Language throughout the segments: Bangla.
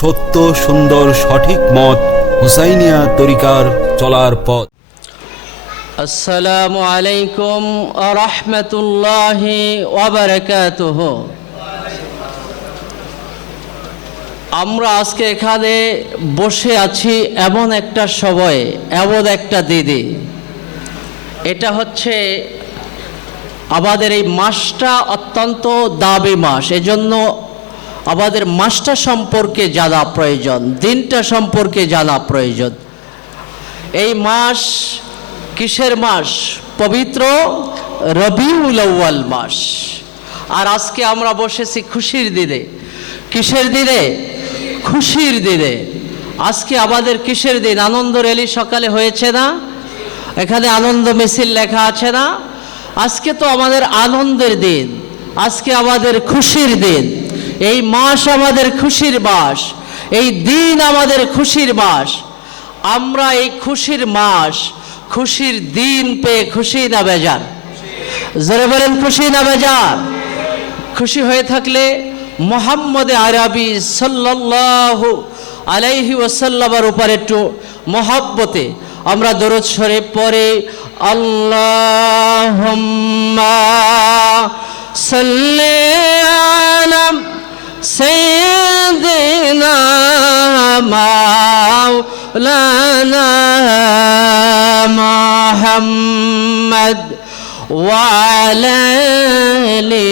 সত্য সুন্দর সঠিক মত হুসাইনিয়া তরিকার চলার পথ। আসসালামু আলাইকুম ওয়া রাহমাতুল্লাহি ওয়া বারাকাতুহু। আমরা আজকে এখানে বসে আছি এমন একটা সময়ে, এমন একটা দিনে, এটা হচ্ছে আমাদের এই মাসটা অত্যন্ত দামি মাস। এজন্য আমাদের মাসটা সম্পর্কে জানা প্রয়োজন, দিনটা সম্পর্কে জানা প্রয়োজন। এই মাস কিসের মাস? পবিত্র রবিউল আউয়াল মাস। আর আজকে আমরা বসেছি খুশির দিনে। কিসের দিনে? খুশির দিনে। আজকে আমাদের কিসের দিন? আনন্দ র্যালি সকালে হয়েছে না? এখানে আনন্দ মিছিল লেখা আছে না? আজকে তো আমাদের আনন্দের দিন, আজকে আমাদের খুশির দিন। এই মাস আমাদের খুশির মাস, এই দিন আমাদের খুশির মাস। আমরা এই খুশির মাস, খুশির দিন পেয়ে খুশি না বেজার? জোরে বলেন, খুশি না বেজার? খুশি হয়ে থাকলে মুহাম্মদ আরবি সাল্লাল্লাহু আলাইহি ওয়াসাল্লামের উপর একটু মহব্বতে আমরা দরুদ শরীফ পড়ে আল্লাহুম্মা সাল্লি আলা সাইয়্যিদিনা মাওলানা মুহাম্মদ ওয়া আলা আলি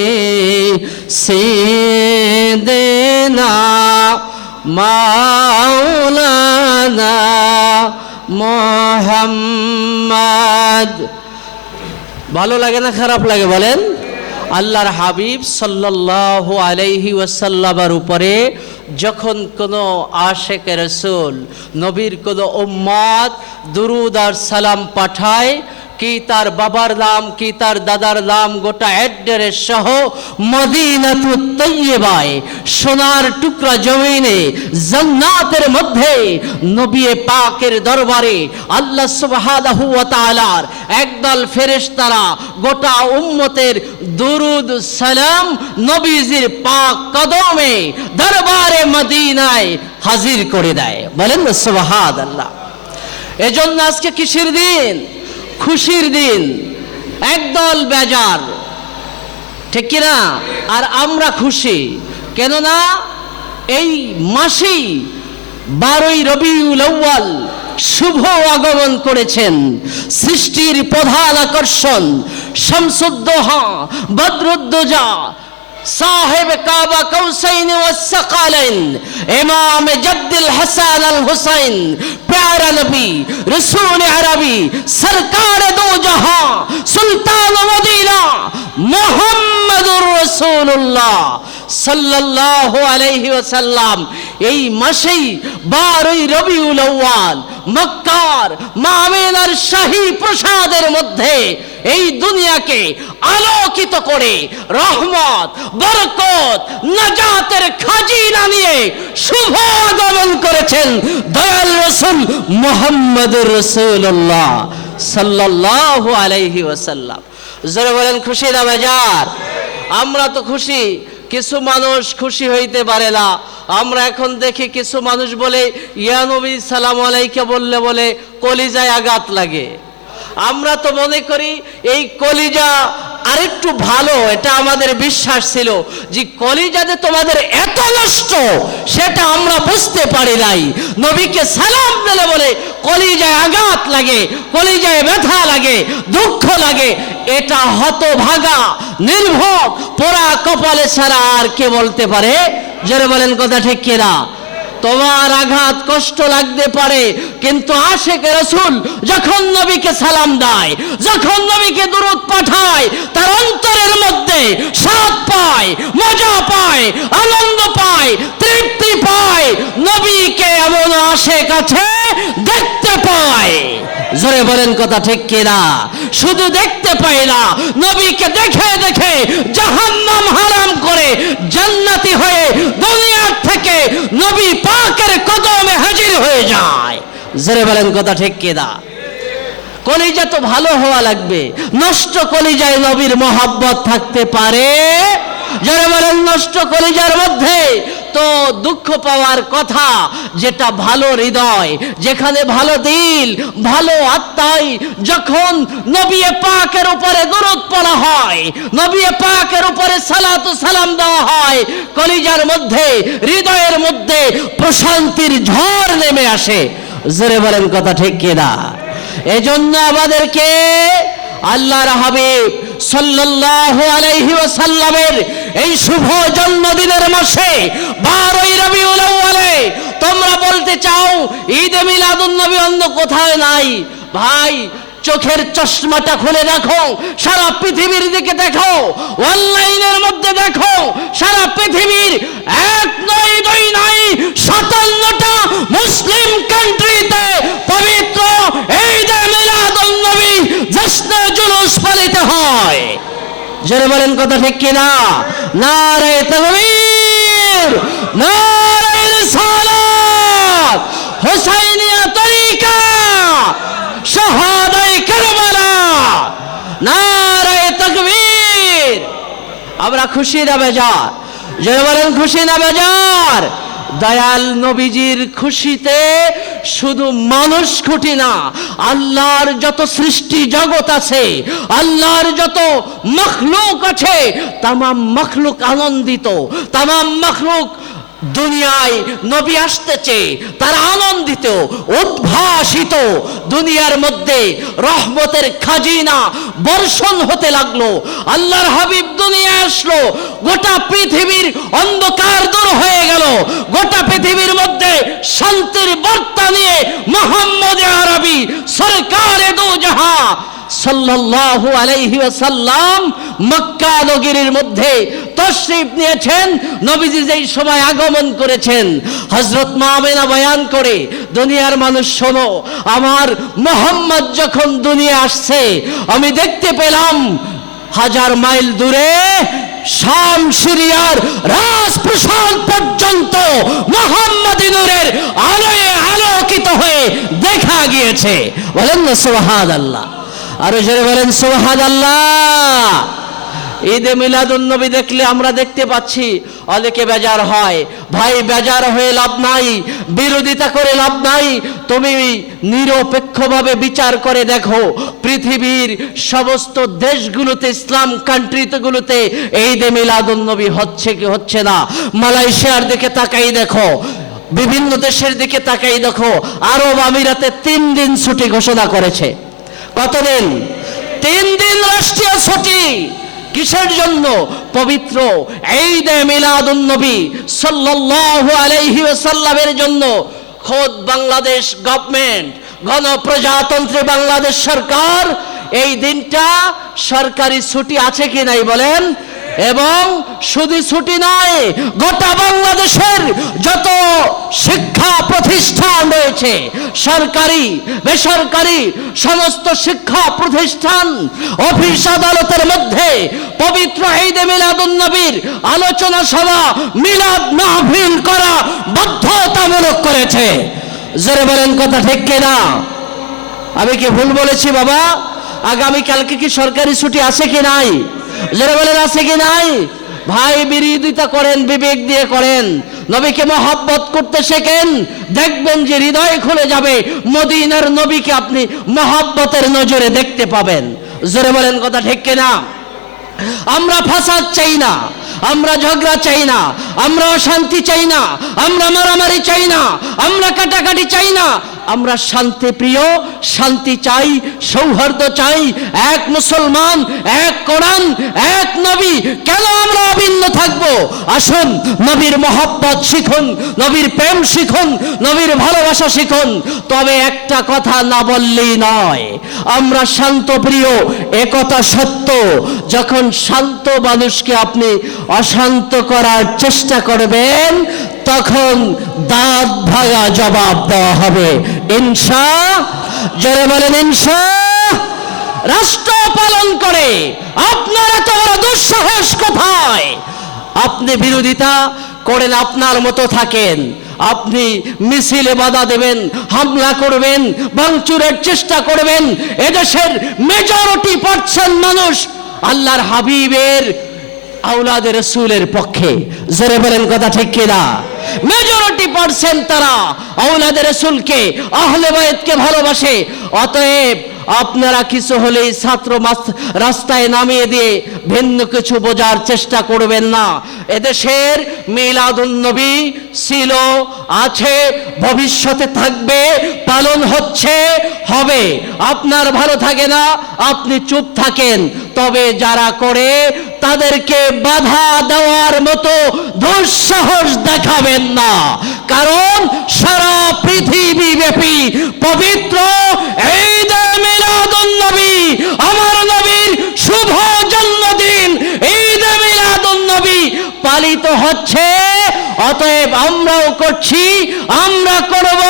সাইয়্যিদিনা মাওলানা মুহাম্মদ। ভালো লাগে না খারাপ লাগে বলেন? আল্লাহর হাবিব সাল্লাল্লাহু আলাইহি ওয়াসাল্লামের উপরে যখন কোনো আশিক রাসূল, নবীর কোনো উম্মত দুরুদ আর সালাম পাঠায়, কি তার বাবার নাম, কি তার দাদার নাম, গোটা অ্যাড্রেস সহ মদিনাতুত তৈয়বায়, সোনার টুকরা জমিনে জান্নাতের মধ্যে নবী পাকের দরবারে আল্লাহ সুবহানাহু ওয়া তাআলার একদল ফেরেশতারা গোটা উম্মতের দুরুদ সালাম নবীজির পাক কদমে দরবারে মদিনায় হাজির করে দেয়। বলেন না সুবহানাল্লাহ। এজন্য আজকে কিসের দিন? খুশির দিন। একদল বেজার, ঠিক কিনা? আর আমরা খুশি কেননা এই মাসেই 12ই রবিউল আউয়াল শুভ আগমন করেছেন সৃষ্টির প্রধান আকর্ষণ শামসুদ্দোহা বদরুদ্দোজা সাহেব কাবা কৌসাইন ওয়াস সাকালাইন ইমাম জাদ্দুল হাসান আল হুসাইন প্যারা নবী রাসূল আরবি সরকার দো জাহাं সুলতান মদিনা মুহাম্মদুর রাসূলুল্লাহ সাল্লাল্লাহু আলাইহি ওয়াসাল্লাম এই মাসেই 12ই রবিউল আউয়াল মক্কার মামিনার শাহী প্রসাদের মধ্যে এই দুনিয়াকে আলোকিত করে রহমত, বরকত, নাজাতের খাজিনা নিয়ে শুভ আগমন করেছেন দয়াল রাসূল মুহাম্মদুর রাসূলুল্লাহ সাল্লাল্লাহু আলাইহি ওয়াসাল্লাম। জোরে বলেন খুশি না বেজার? আমরা তো খুশি, কিছু মানুষ খুশি হইতে পারে না। আমরা এখন দেখি কিছু মানুষ বলে ইয়া নবী সালাম আলাইকা বললে বলে কলিজায় আঘাত লাগে। আমরা তো মনে করি এই কলিজা আরেকটু ভালো, এটা আমাদের বিশ্বাস ছিল যে কলিজাতে তোমাদের এত নষ্ট সেটা আমরা বুঝতে পারি নাই। নবীকে সালাম দিলে বলে কলিজায় আঘাত লাগে, কলিজায় ব্যথা লাগে, দুঃখ লাগে। এটা হতভাগা, নির্ভর, পোড়া কপালে ছাড়া আর কে বলতে পারে? যারা বলেন কথা ঠিক কিনা? তোমার আঘাত কষ্ট লাগতে পারে, কিন্তু আশিক রাসূল যখন নবীকে সালাম দেয়, যখন নবীকে দুরূদ পাঠায়, তার অন্তরের মধ্যে স্বাদ পায়, মজা পায়, আনন্দ পায়, তৃপ্তি পায়। নবীকে এমন আশিক আছে দেখতে পায়। জোরে বলেন কথা ঠিক কিনা? শুধু দেখতে পায় না, নবীকে দেখে দেখে জাহান্নাম হারাম করে জান্নাতি হয়ে দুনিয়ার থেকে নবী পাকের কদমে হাজির হয়ে যায়। জোরে বলেন কথা ঠিক কিনা? কলিজা তো ভালো হওয়া লাগবে। নষ্ট কলিজায় নবীর মহব্বত থাকতে পারে? যারা বলেন নষ্ট কলিজার মধ্যে এত দুঃখ পাওয়ার কথা, যেটা ভালো হৃদয়, যেখানে ভালো দিল, ভালো আত্মায় যখন নবী পাকের উপরে দরুদ পড়া হয়, নবী পাকের উপরে সালাতু সালাম দেওয়া হয়, কলিজার মধ্যে, হৃদয়ের মধ্যে প্রশান্তির ঝড় নেমে আসে। জোরে বলেন কথা ঠিক কিনা? এজন্য আমাদেরকে আল্লাহর হাবিব সাল্লাল্লাহু আলাইহি ওয়াসাল্লামের এই শুভ জন্মদিনের মাসে 12ই রবিউল আউয়ালে তোমরা বলতে চাও ঈদে মিলাদুন নবী অন্য কোথায় নাই। ভাই, চোখের চশমাটা খুলে দেখো, সারা পৃথিবীর দিকে দেখো, অনলাইনের মধ্যে দেখো, সারা পৃথিবীর 1 নয় 2 নয় 57টা মুসলিম কান্ট্রিতে পবিত্র ঈদে মিলাদুন নবী জশ্নে জুলুস পালিত হয়। জোরে বলেন কথা ঠিক কিনা? নারে তাকবীর, নারে রিসালাত, হুসাইনিয়া তরিকা, শাহাদায়ে কারবালা, নারে তাকবীর। আমরা খুশি না বেজার? জোরে বলেন খুশি না বেজার? দয়াল নবীজির খুশিতে শুধু মানুষ খুশি না, আল্লাহর যত সৃষ্টি জগৎ আছে, আল্লাহর যত মখলুক আছে, তামাম মখলুক আনন্দিত, তামাম মখলুক দুনিয়ায় নবী আসতেছে, তারা আনন্দিত, উদ্ভাসিত। দুনিয়ার মধ্যে রহমতের খাজিনা বর্ষণ হতে লাগলো। আল্লাহর হাবিব দুনিয়ায় আসলো, গোটা পৃথিবীর অন্ধকার দূর হয়ে গেল। গোটা পৃথিবীর মধ্যে শান্তির বার্তা নিয়ে মুহাম্মদ আরবি সরকারে দু জাহান সাল্লাল্লাহু আলাইহি ওয়াসাল্লাম মক্কা নগরীর মধ্যে তশরিফ নিয়েছেন। নবীজি যেই সময় আগমন করেছেন, হযরত মা আমেনা বয়ান করে, দুনিয়ার মানুষ শোনো, আমার মুহাম্মদ যখন দুনিয়া আসছে, আমি দেখতে পেলাম 1000 মাইল দূরে শাম সিরিয়ার রাজপ্রাসাদ পর্যন্ত মুহাম্মাদি নূরের আলোয় আলোকিত হয়ে দেখা গিয়েছে। বলেন না সুবহানাল্লাহ? আরো জোরে বলেন সুবহানাল্লাহ। ঈদে মিলাদুন নবী দেখলে আমরা দেখতে পাচ্ছি অনেকে বেজার হয়। ভাই, বেজার হয়ে লাভ নাই, বিরোধিতা করে লাভ নাই। তুমি নিরপেক্ষভাবে বিচার করে দেখো, পৃথিবীর সমস্ত দেশগুলোতে, ইসলাম কান্ট্রিগুলোতে ঈদে মিলাদুন নবী হচ্ছে কি হচ্ছে না? মালয়েশিয়ার দিকে তাকাই দেখো, বিভিন্ন দেশের দিকে তাকাই দেখো, আরব আমিরাতে 3 দিন ছুটি ঘোষণা করেছে। কতদিন? 3 দিন রাষ্ট্রীয় ছুটি। কিসের জন্য? পবিত্র ঈদে মিলাদুন নবী সাল্লাল্লাহু আলাইহি ওয়াসাল্লামের জন্য। খোদ বাংলাদেশ গভর্নমেন্ট, গণপ্রজাতন্ত্রী বাংলাদেশ সরকার এই দিনটা সরকারি ছুটি আছে কি নাই বলেন? এবং শুধু ছুটি নয়, গোটা বাংলাদেশের যত শিক্ষা প্রতিষ্ঠান রয়েছে, সরকারি বেসরকারি সমস্ত শিক্ষা প্রতিষ্ঠান, অফিস আদালতের মধ্যে পবিত্র ঈদে মিলাদুন নবীর আলোচনা সভা, মিলাদ মাহফিল করা বাধ্যতামূলক করেছে। জোরে বলেন কথা ঠিক কিনা? আমি কি ভুল বলেছি বাবা? আগামী কালকে কি সরকারি ছুটি আছে কি নাই? জোরে বলেন আছে কি নাই? ভাই, বিরোধিতা করেন, বিবেক দিয়ে করেন, নবীকে মহব্বত করতে শেখেন, দেখবেন যে হৃদয় খুলে যাবে। মদিনার নবীকে আপনি মহব্বতের নজরে দেখতে পাবেন। জোরে বলেন কথা ঠিক কিনা? আমরা ফাসাদ চাই না, আমরা ঝগড়া চাই না, আমরা অশান্তি চাই না, আমরা মারামারি চাই না, আমরা কাটাকাটি চাই না। আমরা শান্তি প্রিয়, শান্তি চাই, সৌহার্দ্য চাই। এক মুসলমান, এক কোরআন, এক নবী। কেন আমরা অভিন্ন থাকব? আসুন নবীর মহব্বত শিখুন, নবীর প্রেম শিখুন, নবীর ভালোবাসা শিখুন। তবে একটা কথা না বললেই নয়, আমরা শান্ত প্রিয়, একথা সত্য। যখন শান্ত মানুষকে আপনি অশান্ত করার চেষ্টা করবেন, তখন দাঁত ভাঙা জবাব দেওয়া হবে। ইনশাআল্লাহ। জোরে বলেন ইনশাআল্লাহ। রাষ্ট্র পালন করে আপনার এত বড় দুঃসাহস কোথায়? আপনি বিরোধিতা করেন, আপনার মতো থাকেন, আপনি মিছিলে বাধা দেবেন, হামলা করবেন, ভাঙচুরের চেষ্টা করবেন। এদেশের মেজরিটি পার্সেন্ট মানুষ আল্লাহর হাবিবের আওলাদে রসুলের পক্ষে। জোরে বলেন কথা ঠিক কিনা? মেজরিটি পার্সেন্ট তারা আওলাদে রসুলকে, আহলে বায়তকে ভালোবাসে। অতএব আপনারা কিছু হলেই ছাত্র রাস্তায় নামিয়ে দিয়ে ভিন্ন কিছু বোঝার চেষ্টা করবেন না। এদেশের মিলাদুন্নবী ছিল, আছে, ভবিষ্যতে থাকবে, পালন হচ্ছে, হবে। আপনার ভালো থাকে না, আপনি চুপ থাকেন। তবে যারা করে তাদেরকে বাধা দেওয়ার মতো দুঃসাহস দেখাবেন না। কারণ সারা পৃথিবী ব্যাপী পবিত্র ঈদ মিলাদুন্নবী, আমার নবীর শুভ জন্মদিন ঈদ মিলাদুন্নবী পালিত হচ্ছে। অতএব আমরাও করছি, আমরা করব,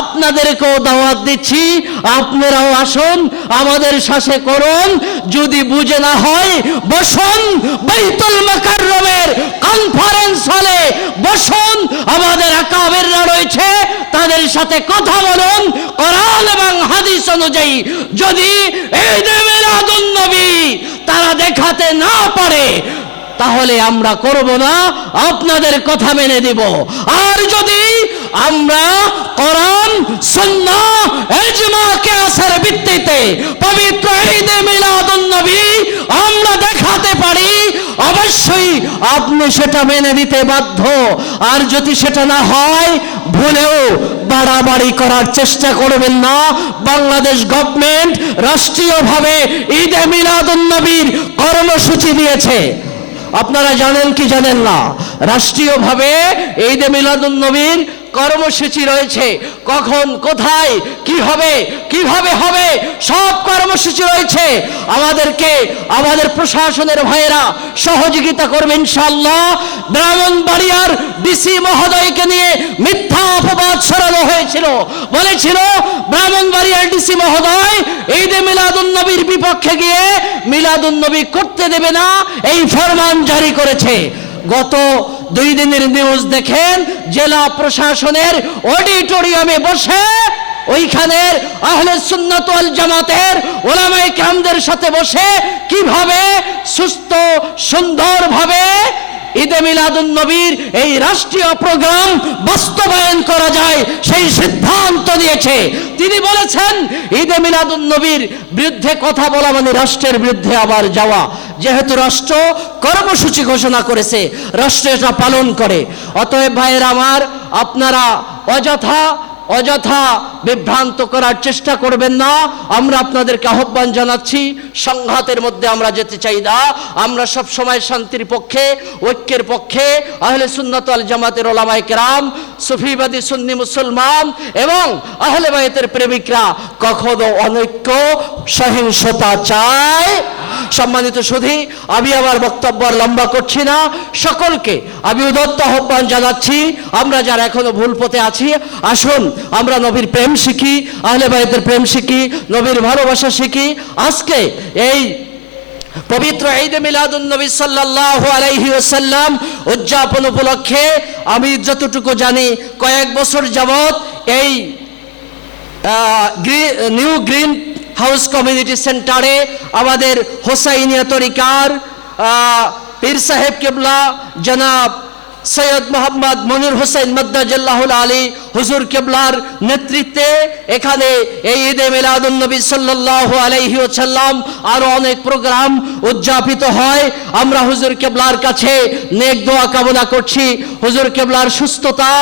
আপনাদেরকেও দাওয়াত দিচ্ছি, আপনারাও আসুন, আমাদের সাথে করুন। যদি বুঝে না হয় বসুন, বাইতুল মুকাররমের কনফারেন্স হলে বসুন, আমাদের আকাবেররা রয়েছে, তাদের সাথে কথা বলুন। কোরআন এবং হাদিস অনুযায়ী যদি ঈদ মিলাদুন্নবী তারা দেখাতে না পারে তাহলে আমরা করব না, আপনাদের কথা মেনে দিব। আর যদি আমরা কোরআন, সুন্নাহ, ইজমা, কিয়াসের ভিত্তিতে পবিত্র ঈদ মিলাদুন্নবী আমরা দেখাতে পারি, অবশ্যই আপনি সেটা মেনে নিতে বাধ্য। আর যদি সেটা না হয়, ভুলেও বাড়াবাড়ি করার চেষ্টা করবেন না। বাংলাদেশ গভর্নমেন্ট রাষ্ট্রীয়ভাবে ঈদ মিলাদুন্নবীর কর্মসূচি দিয়েছে। আপনারা জানেন কি জানেন না? রাষ্ট্রীয়ভাবে ঈদ মিলাদুন্নবীর কর্মসূচি রয়েছে। কখন, কোথায়, কি হবে, কিভাবে হবে, সব কর্মসূচি রয়েছে। আমাদেরকে আমাদের প্রশাসনের ভাইয়েরা সহযোগিতা করবে ইনশাআল্লাহ। ব্রাহ্মণবাড়িয়ার ডিসি মহোদয়কে নিয়ে মিথ্যা অপবাদ ছড়ানো হয়েছিল, বলেছিল ব্রাহ্মণবাড়িয়ার ডিসি মহোদয় ঈদ মিলাদুন্নবীর বিপক্ষে গিয়ে মিলাদুন্নবী করতে দেবে না, এই ফরমান জারি করেছে। গত 2 দিনের নিউজ দেখেন, জেলা প্রশাসনের অডিটোরিয়ামে বসে ওইখানের আহলে সুন্নাত ওয়াল জামাতের উলামায়ে কেরামদের সাথে বসে কিভাবে সুস্থ সুন্দরভাবে ঈদে মিলাদুন্নবীর এই রাষ্ট্রীয় প্রোগ্রাম বাস্তবায়ন করা যায় সেই সিদ্ধান্ত নিয়েছে। তিনি বলেছেন ঈদে মিলাদুন্নবীর বিরুদ্ধে কথা বলা মানে রাষ্ট্রের বিরুদ্ধে আবার যাওয়া। যেহেতু রাষ্ট্র কর্মসূচি ঘোষণা করেছে, রাষ্ট্র এটা পালন করে। অতএব ভাইয়ের আমার, আপনারা অযথা বিভ্রান্ত করার চেষ্টা করবেন না। আমরা আপনাদেরকে আহ্বান জানাচ্ছি, সংঘাতের মধ্যে আমরা যেতে চাই না। আমরা সব সময় শান্তির পক্ষে, ঐক্যের পক্ষে। আহলে সুন্নাত ওয়াল জামাতের উলামায়ে কেরাম, সুফিবাদী সুন্নি মুসলমান এবং আহলে বায়তের প্রেমিকরা কখনো অনৈক্য, সহিংসতা চায়। সম্মানিত সুধী, আমি আমার বক্তব্য আর লম্বা করছি না। সকলকে আমি উদাত্ত আহ্বান জানাচ্ছি, আমরা যারা এখনো ভুল পথে আছি, আসুন আমরা নবীর প্রেম শিখি, আহলে বায়তের প্রেম শিখি, নবীর ভালোবাসা শিখি। আজকে এই পবিত্র ঈদ মিলাদুন্নবী সাল্লাল্লাহু আলাইহি ওয়াসাল্লাম উদযাপন উপলক্ষে আমি যতটুকু জানি কয়েক বছর যাবত এই নিউ গ্রিন হাউস কমিউনিটি সেন্টারে আমাদের হোসাইনিয়া তরিকার পীর সাহেব কেবলা জনাব সৈয়দ মোহাম্মদ মনির হোসেন মাদ্দাজাল্লাহুল আলী হুজুর কেবলার নেতৃত্বে এখানে এই ঈদে মিলাদুন্নবী সাল্লাল্লাহু আলাইহি ওয়াসাল্লাম আরো অনেক প্রোগ্রাম উদযাপিত হয়। আমরা হুজুর কেবলার কাছে নেক দোয়া কামনা করছি, হুজুর কেবলার সুস্থতা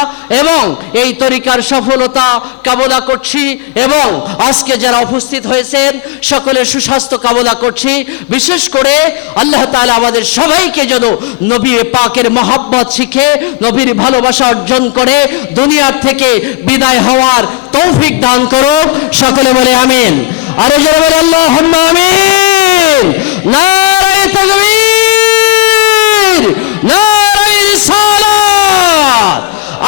এবং এই তরিকার সফলতা কামনা করছি এবং আজকে যারা উপস্থিত হয়েছেন সকলের সুস্বাস্থ্য কামনা করছি। বিশেষ করে আল্লাহ তাআলা আমাদের সবাইকে যেন নবী পাকের মহব্বত শিখে, নবীর ভালোবাসা অর্জন করে দুনিয়া থেকে বিদায় হওয়ার তৌফিক দান করুক। সকলে বলে আমিন। আরো জোরে বলে আল্লাহুম্মা আমিন। নারে তাকবীর, নারে রিসালাত,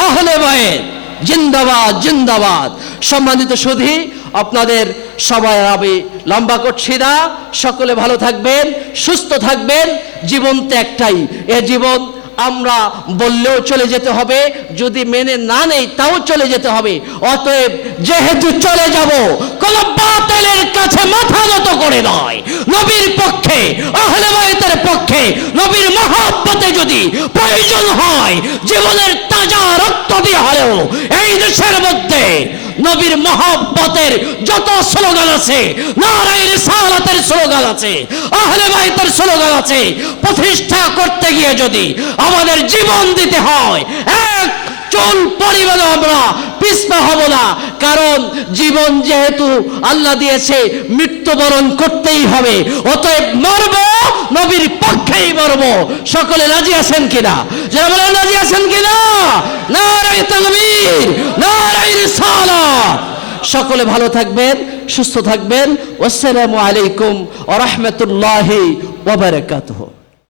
আহলে বায়ত জিন্দাবাদ, জিন্দাবাদ। সম্মানিত সুধী, আপনাদের সবাই আমি লম্বা করছি না। সকলে ভালো থাকবেন, সুস্থ থাকবেন। জীবন তো একটাই, এ জীবন আমরা বললেও চলে যেতে হবে, যদি মেনে না নেই তাও চলে যেতে হবে। অতএব যেহেতু চলে যাব, কোন বাতিলের কাছে মাথা নত করে নয়, নবীর পক্ষে, আহলে বায়তের পক্ষে, নবীর মহব্বতে যদি প্রয়োজন হয় জীবনের তাজা রক্ত দিয়ে হলেও এই দেশের মধ্যে নবীর মহব্বতের যত স্লোগান আছে, নারায়ে রিসালাতের স্লোগান আছে, আহলে বায়তের স্লোগান আছে, প্রতিষ্ঠা করতে গিয়ে যদি আমাদের জীবন দিতে হয়, এক চুল পরিমাণে আমরা পিছপা হব না। কারণ জীবন যেহেতু আল্লাহ দিয়েছে, মৃত্যুবরণ করতেই হবে। অতএব মরব, নবীর পক্ষেই মরব। সকলে রাজি আছেন কিনা? যারা বলেন রাজি আছেন কিনা? নারায়ে তাকবীর, নারায়ে রিসালাত। সকলে ভালো থাকবেন, সুস্থ থাকবেন। আসসালামু আলাইকুম ওয়া রাহমাতুল্লাহি ওয়া বারাকাতুহু।